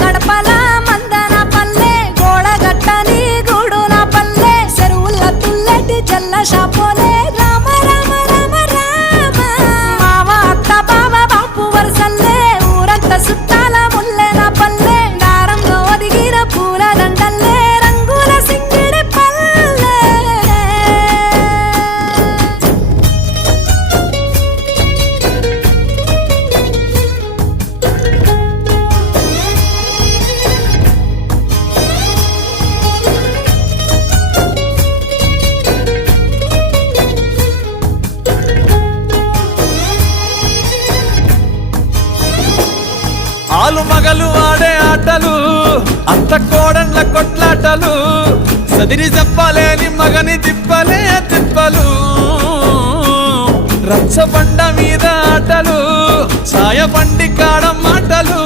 గడపల మందన పల్లె గోడగట్టని గూడు నా పల్లె చెరువుల తుల్లటి జల్ల షాపోలే రామ రామ రామ రామ మావ అత్త బావ బాపు వరసల్లే ఊరంతా సుట్టాల ముల్లె నా పల్లె దారంలో ఒదిగిన పూల దండల్లే రంగుల సింగిడి పల్లె ఆలు మగలు ఆడే ఆటలు అత్త కోడన్ల కొట్లాటలు సదిరి చెప్పలేని మగని తిప్పలే తిప్పలు రచ్చబండ మీద ఆటలు ఛాయ బండి కాడ మాటలు